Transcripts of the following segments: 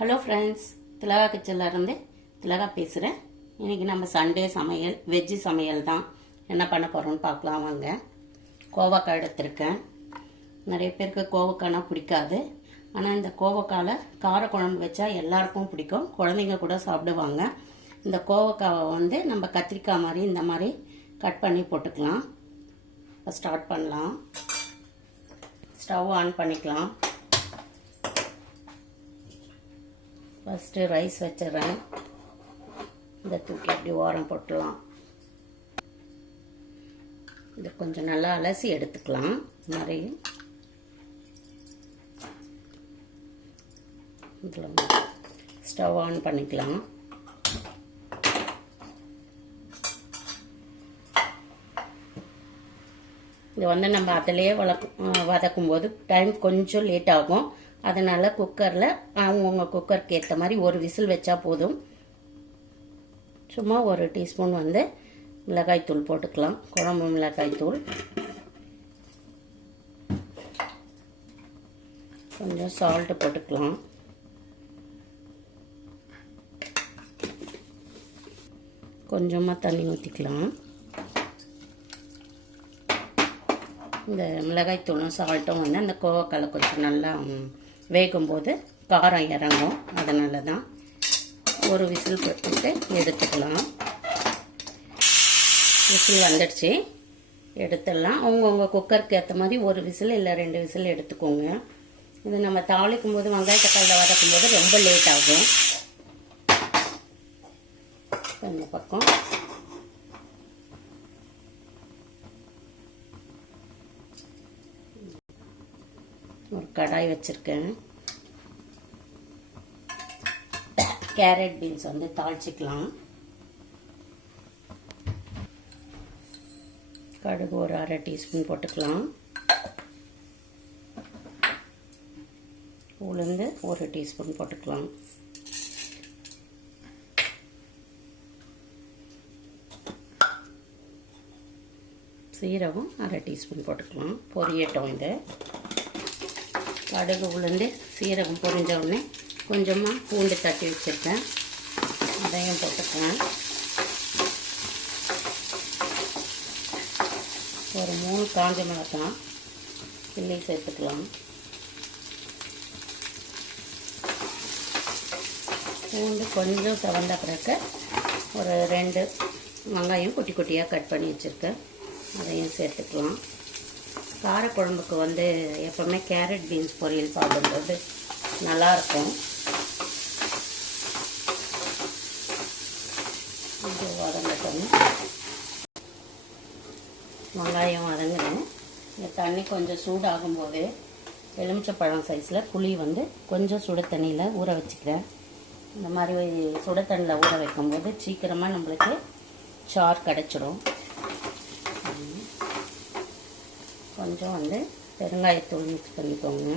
Hello friends, திலகா கிச்சன்லேருந்து திலகா பேசுகிறேன். இன்றைக்கி நம்ம சண்டே சமையல், வெஜ்ஜு சமையல் தான். என்ன பண்ண போகிறோம்னு பார்க்கலாம் வாங்க. கோவக்காய் எடுத்திருக்கேன். நிறைய பேருக்கு கோவக்காய்னா பிடிக்காது. ஆனால் இந்த கோவக்காயில் காரக்குழம்பு வச்சா எல்லாருக்கும் பிடிக்கும், குழந்தைங்க கூட சாப்பிடுவாங்க. இந்த கோவக்காவை நம்ம கத்திரிக்காய் மாதிரி இந்த மாதிரி கட் பண்ணி போட்டுக்கலாம். இப்போ ஸ்டார்ட் பண்ணலாம். ஸ்டவ் ஆன் பண்ணிக்கலாம். ஃபஸ்ட்டு ரைஸ் வச்சிடறேன். இதை தூக்கி அப்படி ஓரம் போட்டுடலாம். இதை கொஞ்சம் நல்லா அலசி எடுத்துக்கலாம். மாதிரி இதில் ஸ்டவ் ஆன் பண்ணிக்கலாம். இது நம்ம அதிலேயே வதக்கும் போது டைம் கொஞ்சம் லேட் ஆகும். அதனால் குக்கரில் அவங்கவுங்க குக்கருக்கு ஏற்ற மாதிரி ஒரு விசில் வச்சா போதும். சும்மா ஒரு டீஸ்பூன் மிளகாய்த்தூள் போட்டுக்கலாம். குழம்பு மிளகாய்த்தூள், கொஞ்சம் சால்ட்டு போட்டுக்கலாம். கொஞ்சமாக தண்ணி ஊற்றிக்கலாம். இந்த மிளகாய்த்தூளும் சால்ட்டும் அந்த கோவக்காயில் கொஞ்சம் நல்லா வேகும்போது காரம் இறங்கும். அதனால தான் ஒரு விசில் போட்டு எடுத்துக்கலாம். விசில் வந்துடுச்சு, எடுத்துடலாம். அவங்கவுங்க குக்கருக்கு ஏற்ற மாதிரி ஒரு விசில் இல்லை 2 விசில் எடுத்துக்கோங்க. இது நம்ம தாளிக்கும் போது வெங்காய தக்காளியில் வதக்கும் போது ரொம்ப லேட் ஆகும். இந்த பக்கம் ஒரு கடாய் வச்சுருக்கேன். கேரட் பீன்ஸ் தாளிச்சிக்கலாம். கடுகு ஒரு 1/2 டீஸ்பூன் போட்டுக்கலாம். உளுந்து 1 டீஸ்பூன் போட்டுக்கலாம். சீரகம் 1/2 டீஸ்பூன் போட்டுக்கலாம். பொரியட்டும். இது கடுகு உளுந்து சீரகம் பொரிஞ்ச உடனே கொஞ்சமாக பூண்டு தட்டி வச்சுருக்கேன், அதையும் போட்டுக்கலாம். ஒரு 3 காஞ்ச மிளகாய் கிள்ளி சேர்த்துக்கலாம். பூண்டு கொஞ்சம் செவந்த பிறகு ஒரு 2 வெங்காயம் குட்டி குட்டியாக கட் பண்ணி வச்சுருக்கேன், அதையும் சேர்த்துக்கலாம். காரக்குழம்புக்கு எப்போவுமே கேரட் பீன்ஸ் பொரியல் சாப்பிடும்போது நல்லாயிருக்கும். இது வதங்கட்டும். வெங்காயம் வதங்குறேன். இந்த தண்ணி கொஞ்சம் சூடாகும்போது எலுமிச்சப்பழம் சைஸில் புளி கொஞ்சம் சுடு தண்ணியில் ஊற வச்சுக்கிறேன். இந்த மாதிரி சுடு தண்ணியில் ஊற வைக்கும்போது சீக்கிரமாக நம்மளுக்கு சார் கிடச்சிடும். கொஞ்சம் பெருங்காயத்தூள் மிக்ஸ் பண்ணிக்கோங்க.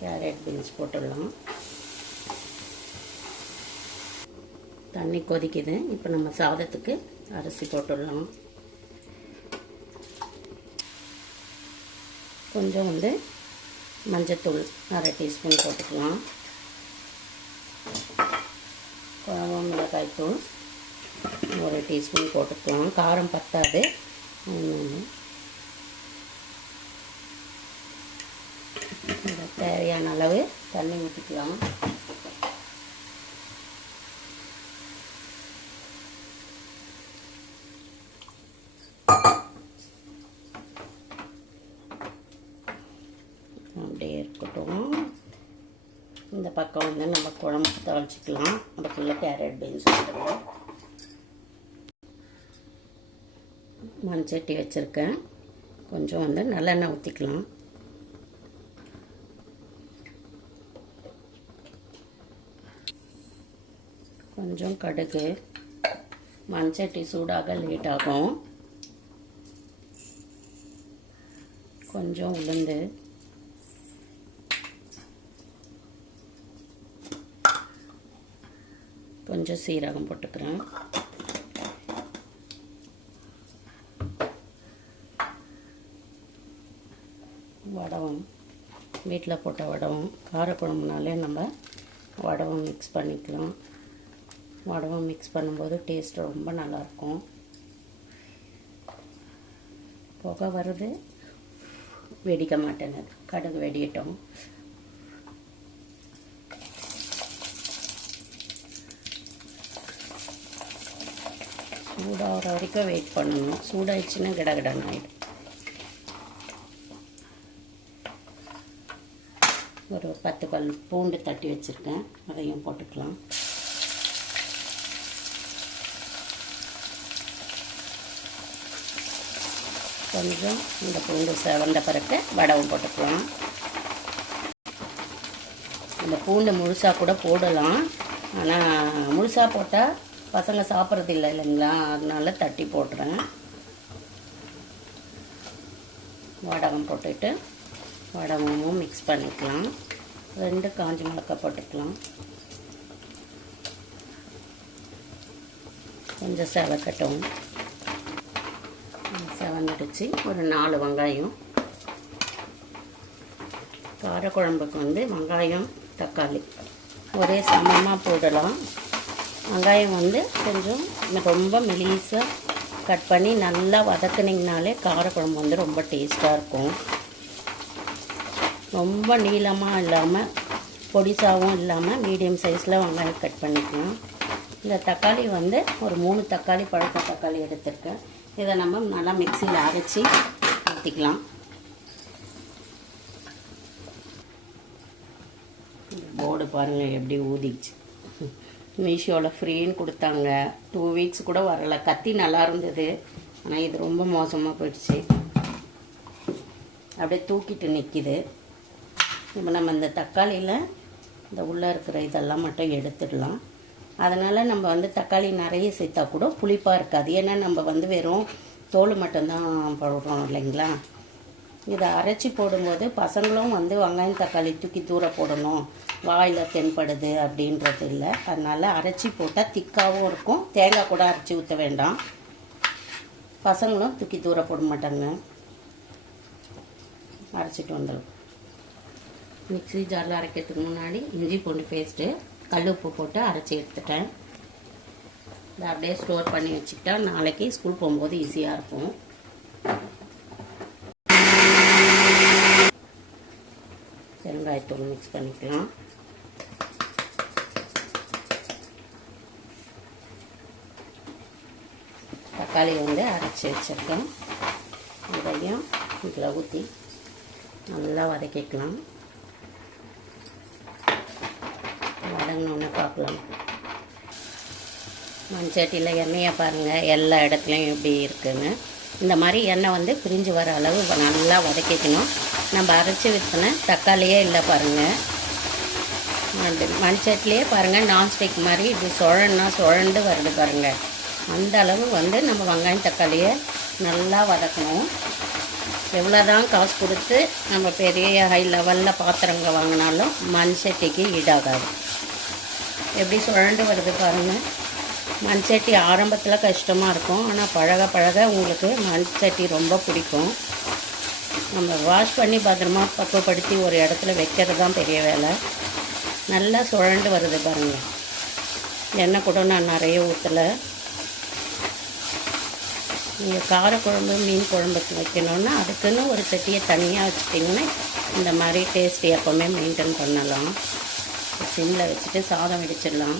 கேரட் பீன்ஸ் போட்டுடலாம். தண்ணி கொதிக்குது. இப்போ நம்ம சாதத்துக்கு அரிசி போட்டுடலாம். கொஞ்சம் மஞ்சத்தூள் 1/2 டீஸ்பூன் போட்டுக்கலாம். குழம்பு மிளகாய்த்தூள் 1 டீஸ்பூன் போட்டுக்கலாம். காரம் பத்தாது. தேவையான அளவு தண்ணி ஊற்றிக்கலாம். அப்படியே இருக்கட்டும். இந்த பக்கம் நம்ம குழம்பு தாளிச்சிக்கலாம். அதுக்குள்ளே கேரட் பீன்ஸ் போட்டுக்கலாம். மண்சட்டி வச்சுருக்கேன். கொஞ்சம் நல்லெண்ணெய் ஊற்றிக்கலாம். கொஞ்சம் கடுகு. மண்சட்டி சூடாக லேட் ஆகும். கொஞ்சம் உளுந்து, கொஞ்சம் சீரகம் போட்டுக்கிறேன். வடகம், வீட்டில் போட்ட வடகம். காரக்குழம்புனாலே நம்ம வடகம் மிக்ஸ் பண்ணிக்கலாம். வடகம் மிக்ஸ் பண்ணும்போது டேஸ்ட் ரொம்ப நல்லாயிருக்கும். புகை வருது, வெடிக்க மாட்டேங்குது. கடுகு வெடியட்டும். சூடாகிற வரைக்கும் வெயிட் பண்ணணும். சூடாயிடுச்சுன்னா கிடகிடன்னு ஆகிடும். ஒரு 10 பல் பூண்டு தட்டி வச்சுருக்கேன், அதையும் போட்டுக்கலாம். கொஞ்சம் இந்த பூண்டு செவந்த பிறகு வடகம் போட்டுக்கலாம். இந்த பூண்டு முழுசாக கூட போடலாம், ஆனால் முழுசாக போட்டால் பசங்க சாப்பிட்றது இல்லை இல்லைங்களா, அதனால தட்டி போட்டுறேன். வடகம் போட்டுட்டு வடகமும் மிக்ஸ் பண்ணிக்கலாம். 2 காஞ்ச மிளகாய் போட்டுக்கலாம். கொஞ்சம் செவக்கட்டும். செவந்துடுச்சு. ஒரு 4 வெங்காயம். காரக்குழம்புக்கு வந்து வெங்காயம் தக்காளி ஒரே சமமாக போடலாம். வெங்காயம் வந்து கொஞ்சம் ரொம்ப மெலிசாக கட் பண்ணி நல்லா வதக்குனிங்கனாலே காரக்குழம்பு வந்து ரொம்ப டேஸ்ட்டாக இருக்கும். ரொம்ப நீளமாக இல்லாமல் பொடிசாகவும் இல்லாமல் மீடியம் சைஸில் வெங்காயம் கட் பண்ணிக்கலாம். இந்த தக்காளி வந்து ஒரு 3 தக்காளி, பழுத்த தக்காளி எடுத்துருக்கேன். இதை நம்ம நல்லா மிக்சியில் அரைச்சி ஊற்றிக்கலாம். போர்டு பாருங்கள் எப்படி ஊதிச்சு. மீஷோவில் ஃப்ரீன்னு கொடுத்தாங்க. 2 வீக்ஸ் கூட வரலை. கத்தி நல்லா இருந்தது, ஆனால் இது ரொம்ப மோசமாக போயிடுச்சு. அப்படியே தூக்கிட்டு நிற்கிது. இப்போ நம்ம இந்த தக்காளியில் இந்த உள்ளே இருக்கிற இதெல்லாம் மட்டும் எடுத்துடலாம். அதனால் நம்ம வந்து தக்காளி நிறைய சேர்த்தா கூட புளிப்பாக இருக்காது. ஏன்னா நம்ம வந்து வெறும் தோல் மட்டும்தான் போடுறோம் இல்லைங்களா. இதை அரைச்சி போடும்போது பசங்களும் வந்து வெங்காயம் தக்காளி தூக்கி தூர போடணும், வாயில் தென்படுது அப்படின்றது இல்லை. அதனால் அரைச்சி போட்டால் திக்காகவும் இருக்கும். தேங்காய் கூட அரைச்சி ஊற்ற வேண்டாம். பசங்களும் தூக்கி தூர போட மாட்டாங்க. அரைச்சிட்டு வந்துடும். மிக்ஸி ஜாரில் அரைக்கிறதுக்கு முன்னாடி இஞ்சி பூண்டு பேஸ்ட்டு, கல் உப்பு போட்டு அரைச்சி எடுத்துட்டேன். இதை அப்படியே ஸ்டோர் பண்ணி வச்சுக்கிட்டா நாளைக்கு ஸ்கூல் போகும்போது ஈஸியாக இருக்கும். பெருங்காயத்தூள் மிக்ஸ் பண்ணிக்கலாம். தக்காளி வந்து அரைச்சி வச்சுருக்கேன். இதையும் இதில் ஊற்றி நல்லா வதக்கிக்கலாம். வதங்கினோன்னு பார்க்கலாம். மண்சட்டியில் எண்ணெயை பாருங்கள் எல்லா இடத்துலையும் எப்படி இருக்குன்னு. இந்த மாதிரி எண்ணெய் வந்து பிரிஞ்சு வர அளவு நல்லா வதக்கிக்கணும். நம்ம அரைச்சி விற்றுன தக்காளியே இல்லை பாருங்கள். மண்சட்டிலே பாருங்கள் நான்ஸ்டிக் மாதிரி இப்படி சுழண்டு வருது பாருங்கள். அந்த அளவு வந்து நம்ம வெங்காயம் தக்காளியை நல்லா வதக்கணும். எவ்வளோதான் காசு கொடுத்து நம்ம பெரிய ஹை லெவலில் பாத்திரங்க வாங்கினாலும் மண்சட்டிக்கு ஈடாகாது. எப்படி சுழண்டு வருது பாருங்கள். மண்சட்டி ஆரம்பத்தில் கஷ்டமாக இருக்கும், ஆனால் பழக பழக உங்களுக்கு மண்சட்டி ரொம்ப பிடிக்கும். நம்ம வாஷ் பண்ணி பத்திரமா பக்குவப்படுத்தி ஒரு இடத்துல வைக்கிறது தான் பெரிய வேலை. நல்லா சுழண்டு வருது பாருங்கள். எண்ணெய் கூட நான் நிறைய ஊற்றலை. நீங்கள் காரக்குழம்பு மீன் குழம்புக்கு வைக்கணுன்னா அதுக்குன்னு ஒரு சட்டியை தனியாக வச்சுட்டிங்கன்னா இந்த மாதிரி டேஸ்ட்டு எப்போவுமே மெயின்டைன் பண்ணலாம். சிம்மில் வச்சுட்டு சாதம் வடிச்சிடலாம்.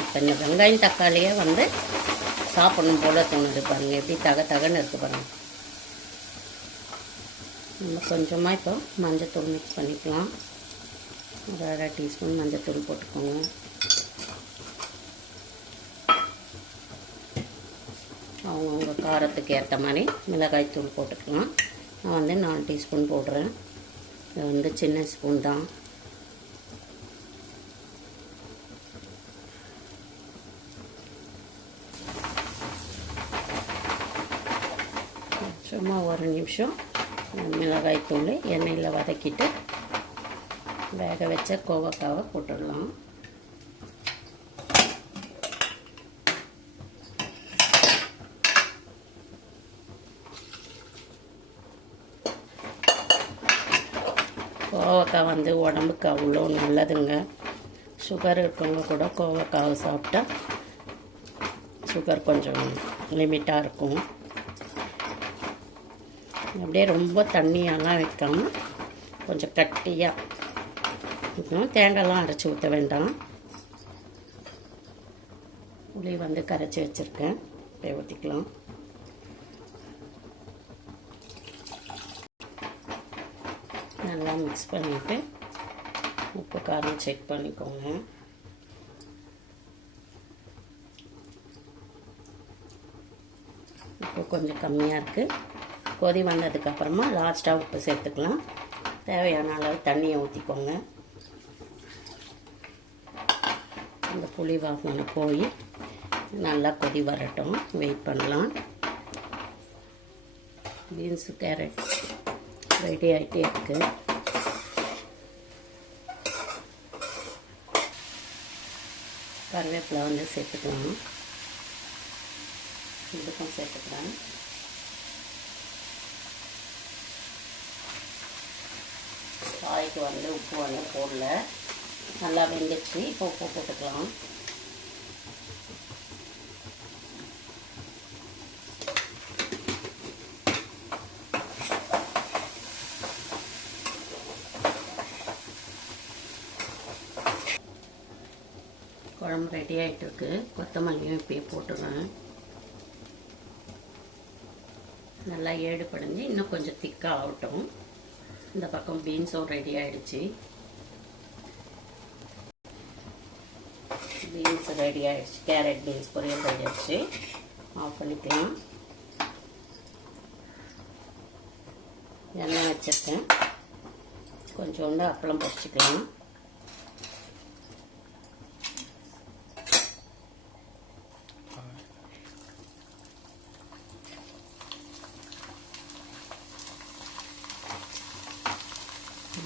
இப்போ இந்த வெங்காயம் தக்காளியே வந்து சாப்பிடணும் போல் தோணுது பாருங்கள். எப்படி தகன்னு இருக்குது பாருங்கள். நம்ம கொஞ்சமாக இப்போ மஞ்சத்தூள் மிக்ஸ் பண்ணிக்கலாம். ஒரு 1/2 டீஸ்பூன் மஞ்சத்தூள் போட்டுக்கோங்க. அவங்கவுங்க காரத்துக்கு ஏற்ற மாதிரி மிளகாய் தூள் போட்டுக்கலாம். நான் வந்து 4 டீஸ்பூன் போடுறேன். இது வந்து சின்ன ஸ்பூன் தான். சும்மா ஒரு நிமிஷம் மிளகாய் தூள் எண்ணெயில் வதக்கிட்டு வேக வச்ச கோவக்காவை போட்டுடலாம். கோவக்காய் வந்து உடம்புக்கு அவ்வளோ நல்லதுங்க. சுகர் இருக்கவங்க கூட கோவக்காவை சாப்பிட்டா சுகர் கொஞ்சம் லிமிட்டாக இருக்கும். அப்படியே ரொம்ப தண்ணியெல்லாம் வைக்காமல் கொஞ்சம் கட்டியாக வைக்கணும். தேங்காய்லாம் அரைச்சி ஊற்ற வேண்டாம். புளி வந்து கரைச்சி வச்சுருக்கேன், அப்படியே ஊற்றிக்கலாம். நல்லா மிக்ஸ் பண்ணிவிட்டு உப்பு காரம் செக் பண்ணிக்கோங்க. உப்பு கொஞ்சம் கம்மியாக இருக்குது. கொதி வந்ததுக்கப்புறமா லாஸ்ட்டாக உப்பு சேர்த்துக்கலாம். தேவையான அளவு தண்ணியை ஊற்றிக்கோங்க. இந்த புளி வாசனை போய் நல்லா கொதி வரட்டும், வெயிட் பண்ணலாம். பீன்ஸு கேரட் ரெடி ஆகிட்டே இருக்குது. கருவேப்பிலை வந்து சேர்த்துக்கலாம். இதுக்கும் சேர்த்துக்கலாம். காய்க்கு வந்து உப்பு வந்து போடல, நல்லா வெந்துச்சு. இப்போ உப்பு போட்டுக்கலாம். குழம்பு ரெடி ஆகிட்டுருக்கு. கொத்தமல்லியும் இப்பயே போட்டுருவேன். நல்லா ஏடு படிஞ்சு இன்னும் கொஞ்சம் திக்காக ஆகட்டும். இந்த பக்கம் பீன்ஸும் ரெடி ஆகிடுச்சு. பீன்ஸ் ரெடி ஆகிடுச்சு. கேரட் பீன்ஸ் பொரியல் ரெடி ஆகிடுச்சு. ஆஃப் பண்ணிக்கலாம். எண்ணெய் வச்சுருக்கேன். கொஞ்சோண்டு அப்பளம் பொரிச்சிக்கலாம்.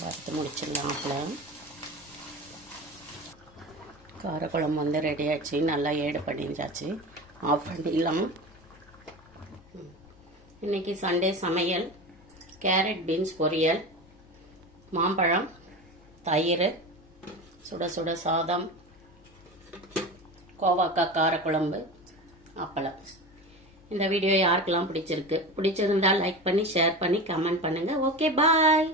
வறுத்து முடிச்சிடலாம். அப்பளம் காரக்குழம்பு வந்து ரெடி ஆகிடுச்சு. நல்லா ஏடு பண்ணிஞ்சாச்சு. ஆஃப் பண்ணிடலாம். இன்றைக்கி சண்டே சமையல் கேரட் பீன்ஸ் பொரியல், மாம்பழம், தயிர், சுட சுட சாதம், கோவக்காய் காரக்குழம்பு, அப்பளம். இந்த வீடியோ யாருக்கெல்லாம் பிடிச்சிருந்தால் லைக் பண்ணி ஷேர் பண்ணி கமெண்ட் பண்ணுங்கள். ஓகே, பாய்.